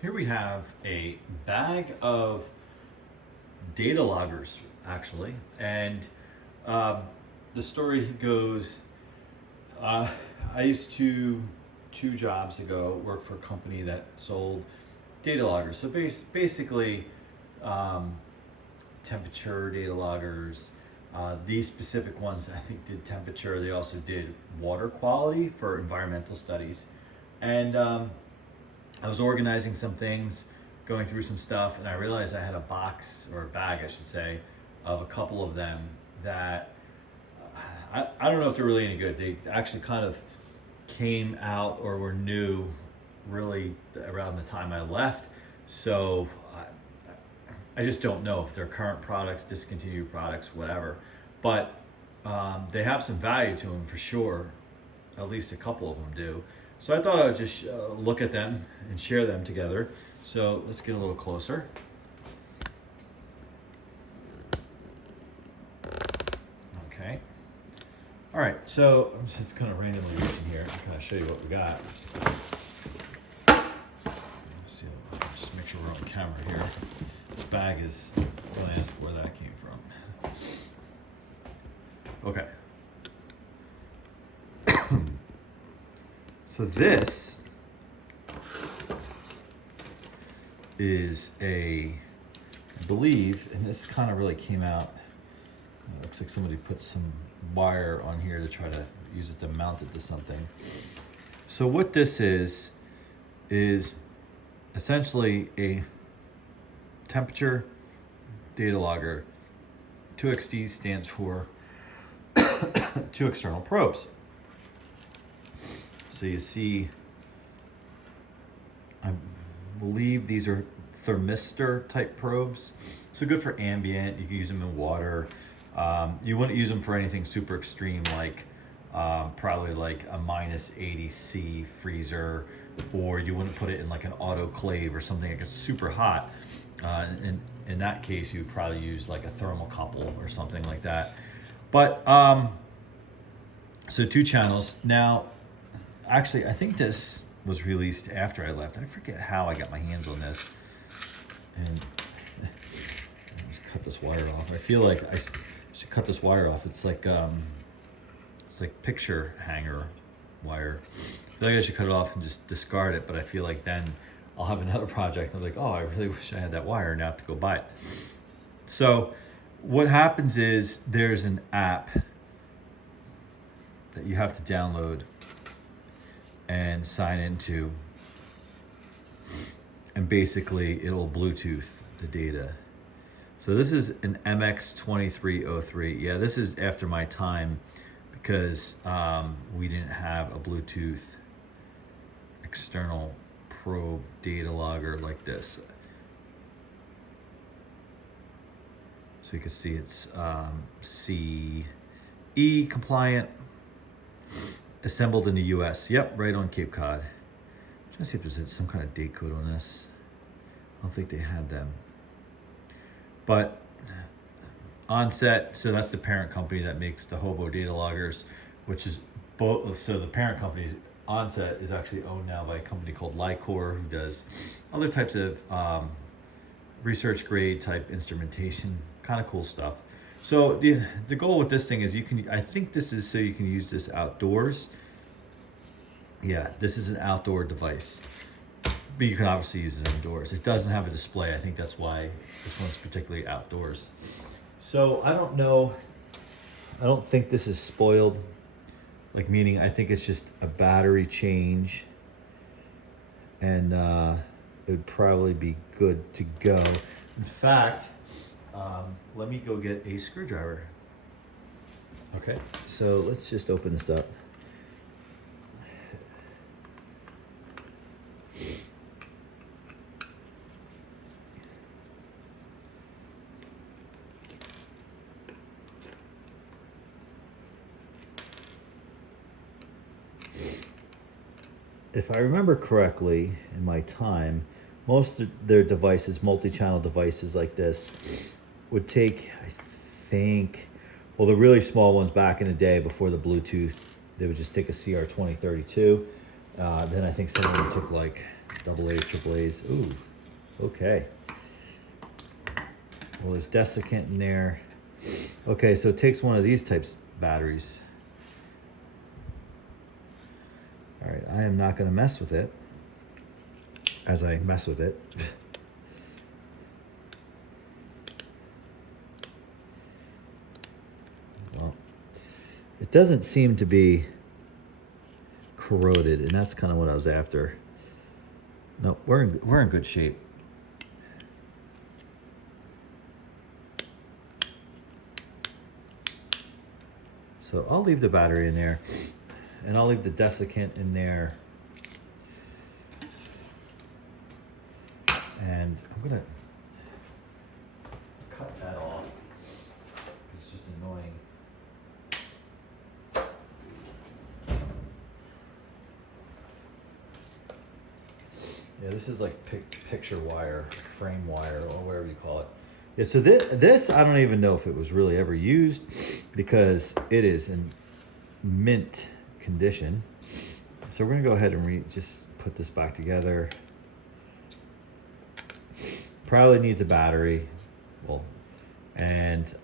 Here we have a bag of data loggers, actually. And the story goes, I used to, 2 jobs ago, work for a company that sold data loggers. So basically, temperature data loggers. These specific ones, I think, did temperature. They also did water quality for environmental studies. And I was organizing some things, going through some stuff, and I realized I had a box, or a bag, I should say, of a couple of them that I don't know if they're really any good. They actually kind of came out or were new really around the time I left. So I just don't know if they're current products, discontinued products, whatever. But they have some value to them for sure. At least a couple of them do. So I thought I would just look at them and share them together. So let's get a little closer. Okay. All right, so I'm just kind of randomly reaching here and kind of show you what we got. Let's see, just make sure we're on camera here. This bag is, don't ask where that came from. Okay. So this is I believe, and this kind of really came out, it looks like somebody put some wire on here to try to use it to mount it to something. So what this is essentially a temperature data logger. 2XD stands for 2 external probes. So you see, I believe these are thermistor type probes. So good for ambient. You can use them in water. You wouldn't use them for anything super extreme, like probably like a -80°C freezer, or you wouldn't put it in like an autoclave or something that gets super hot. In that case, you would probably use like a thermocouple or something like that. But so 2 channels. Now, actually, I think this was released after I left. I forget how I got my hands on this. And let's cut this wire off. I feel like I should cut this wire off. It's like picture hanger wire. I feel like I should cut it off and just discard it, but I feel like then I'll have another project. I'm like, oh, I really wish I had that wire, and I have to go buy it. So what happens is there's an app that you have to download and sign into, and basically it'll Bluetooth the data. So this is an MX2303. Yeah, this is after my time because we didn't have a Bluetooth external probe data logger like this. So you can see it's CE compliant, assembled in the US. Yep, right on Cape Cod. I'm trying to see if there's some kind of date code on this. I don't think they had them. But Onset, so that's the parent company that makes the HOBO data loggers, which is both. So the parent company, Onset, is actually owned now by a company called Lycor, who does other types of research grade type instrumentation, kind of cool stuff. So the goal with this thing is I think this is so you can use this outdoors. Yeah, this is an outdoor device, but you can obviously use it indoors. It doesn't have a display. I think that's why this one's particularly outdoors. So I don't know. I don't think this is spoiled. Like, meaning I think it's just a battery change, and it would probably be good to go. In fact, let me go get a screwdriver. Okay, so let's just open this up. If I remember correctly, in my time, most of their devices, multi-channel devices like this, would take, I think, well, the really small ones back in the day before the Bluetooth, they would just take a CR2032. Then I think some of them took like double A, triple A's. Ooh, okay. Well, there's desiccant in there. Okay, so it takes one of these types of batteries. All right, I am not going to mess with it as I mess with it. Well, it doesn't seem to be corroded, and that's kind of what I was after. No, we're in good shape. So I'll leave the battery in there, and I'll leave the desiccant in there. And I'm gonna cut that off. It's just annoying. Yeah, this is like picture wire, frame wire, or whatever you call it. Yeah, so this I don't even know if it was really ever used because it is in mint condition. So we're gonna go ahead and just put this back together. Probably needs a battery. Well, and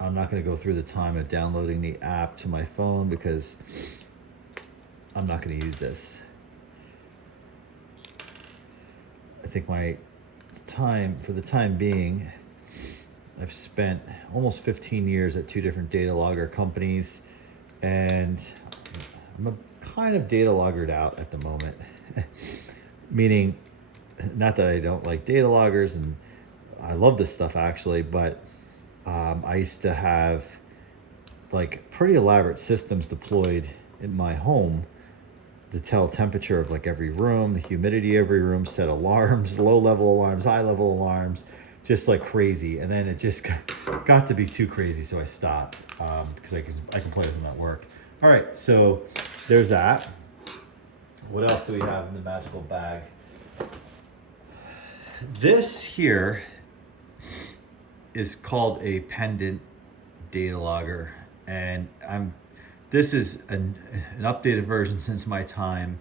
I'm not gonna go through the time of downloading the app to my phone because I'm not gonna use this. I think my time, for the time being, I've spent almost 15 years at 2 different data logger companies, and I'm kind of data loggered out at the moment. Meaning, not that I don't like data loggers, and I love this stuff actually, but I used to have like pretty elaborate systems deployed in my home to tell temperature of like every room, the humidity of every room, set alarms, low level alarms, high level alarms, just like crazy. And then it just got to be too crazy, so I stopped because I can play with them at work. All right, so there's that. What else do we have in the magical bag? This here is called a Pendant data logger, and this is an updated version since my time,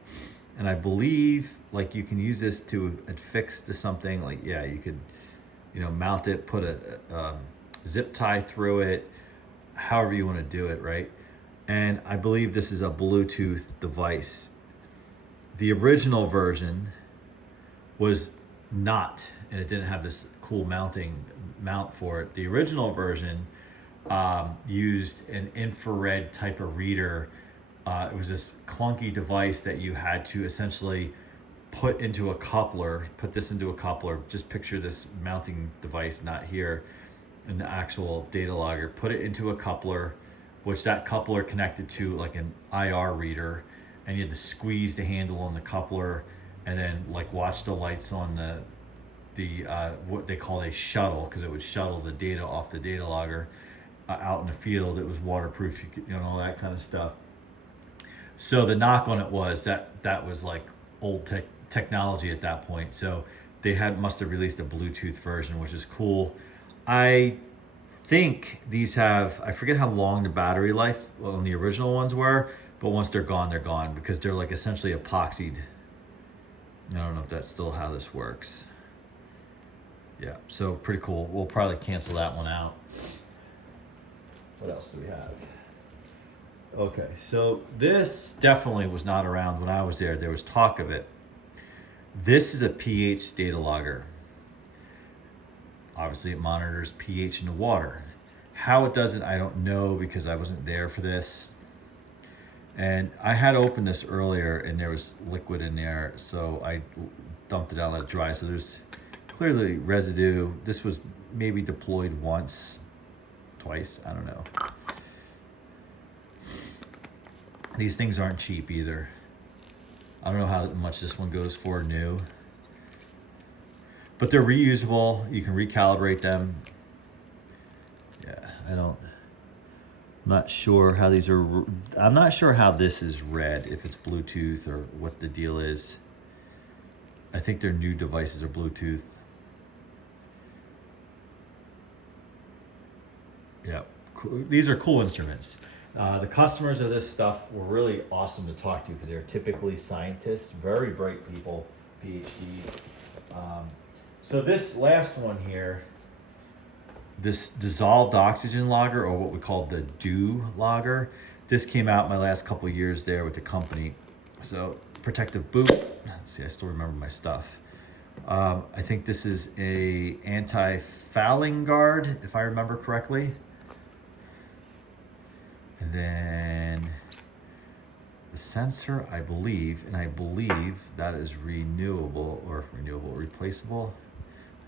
and I believe like you can use this to affix to something. Like, yeah, you could, mount it, put a zip tie through it, however you want to do it, right? And I believe this is a Bluetooth device. The original version was not, and it didn't have this cool mount for it. The original version used an infrared type of reader. It was this clunky device that you had to essentially put this into a coupler. Just picture this mounting device, not here in the actual data logger. Put it into a coupler, which that coupler connected to like an IR reader, and you had to squeeze the handle on the coupler and then like watch the lights on the what they call a shuttle, because it would shuttle the data off the data logger out in the field. It was waterproof, all that kind of stuff. So the knock on it was that was like old technology at that point. So they must have released a Bluetooth version, which is cool. I think these I forget how long the battery life on the original ones were, but once they're gone because they're like essentially epoxied. I don't know if that's still how this works. Yeah, so pretty cool. We'll probably cancel that one out. What else do we have? Okay, so this definitely was not around when I was there. There was talk of it. This is a pH data logger. Obviously, it monitors pH in the water. How it does it, I don't know because I wasn't there for this. And I had opened this earlier and there was liquid in there, so I dumped it out, let it dry. So there's clearly residue. This was maybe deployed once, twice, I don't know. These things aren't cheap either. I don't know how much this one goes for new, but they're reusable. You can recalibrate them. Yeah, I'm not sure how these are. I'm not sure how this is read, if it's Bluetooth or what the deal is. I think their new devices are Bluetooth. Yeah, cool. These are cool instruments. The customers of this stuff were really awesome to talk to because they're typically scientists, very bright people, PhDs. So this last one here, this dissolved oxygen lager, or what we call the dew lager, this came out my last couple of years there with the company. So protective boot. Let's see, I still remember my stuff. I think this is a anti-fouling guard, if I remember correctly. And then the sensor, I believe that is renewable, or replaceable.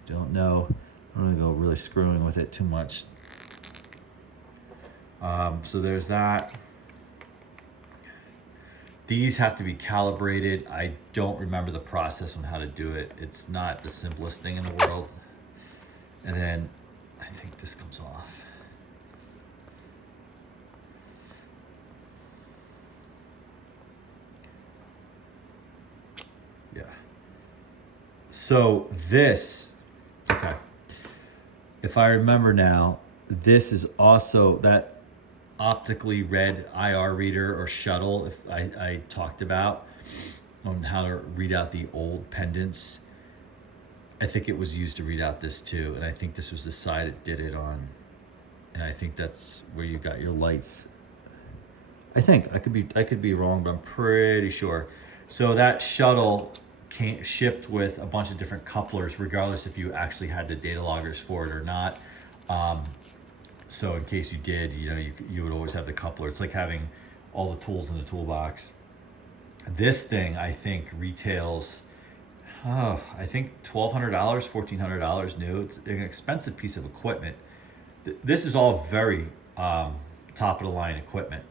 I don't know. I'm gonna go really screwing with it too much. So there's that. These have to be calibrated. I don't remember the process on how to do it. It's not the simplest thing in the world. And then I think this comes off. Yeah. So this, okay. If I remember now, this is also that optically read IR reader or shuttle, if I talked about on how to read out the old pendants. I think it was used to read out this too, and I think this was the side it did it on, and I think that's where you got your lights. I think I could be wrong, but I'm pretty sure. So that shuttle shipped with a bunch of different couplers, regardless if you actually had the data loggers for it or not. So in case you did, you would always have the coupler. It's like having all the tools in the toolbox. This thing, I think, retails, I think $1,200, $1,400 new. It's an expensive piece of equipment. This is all very top of the line equipment.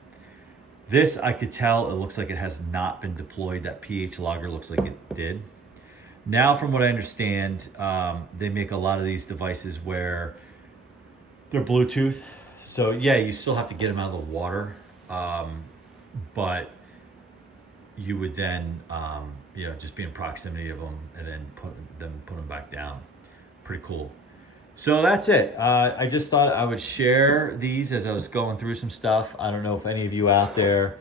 This, I could tell, it looks like it has not been deployed. That pH logger looks like it did. Now, from what I understand, they make a lot of these devices where they're Bluetooth. So yeah, you still have to get them out of the water. But you would then, just be in proximity of them and then put them back down. Pretty cool. So that's it. I just thought I would share these as I was going through some stuff. I don't know if any of you out there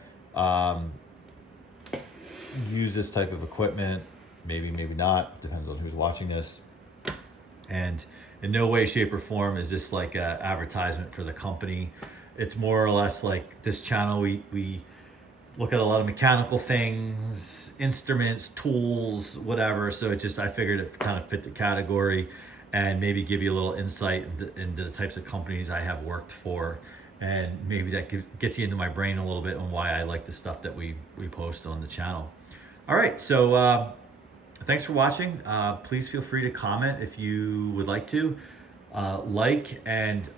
use this type of equipment. Maybe not. Depends on who's watching this. And in no way, shape, or form is this like an advertisement for the company. It's more or less like this channel, we look at a lot of mechanical things, instruments, tools, whatever. So I figured it kind of fit the category and maybe give you a little insight into the types of companies I have worked for. And maybe that gets you into my brain a little bit on why I like the stuff that we post on the channel. All right, so thanks for watching. Please feel free to comment if you would like to. Like, and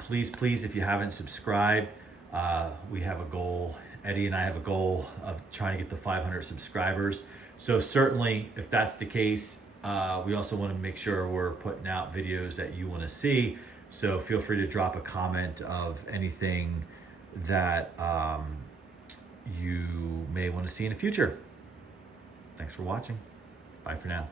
please, if you haven't subscribed, we have a goal. Eddie and I have a goal of trying to get to 500 subscribers. So certainly, if that's the case, we also want to make sure we're putting out videos that you want to see. So feel free to drop a comment of anything that you may want to see in the future. Thanks for watching. Bye for now.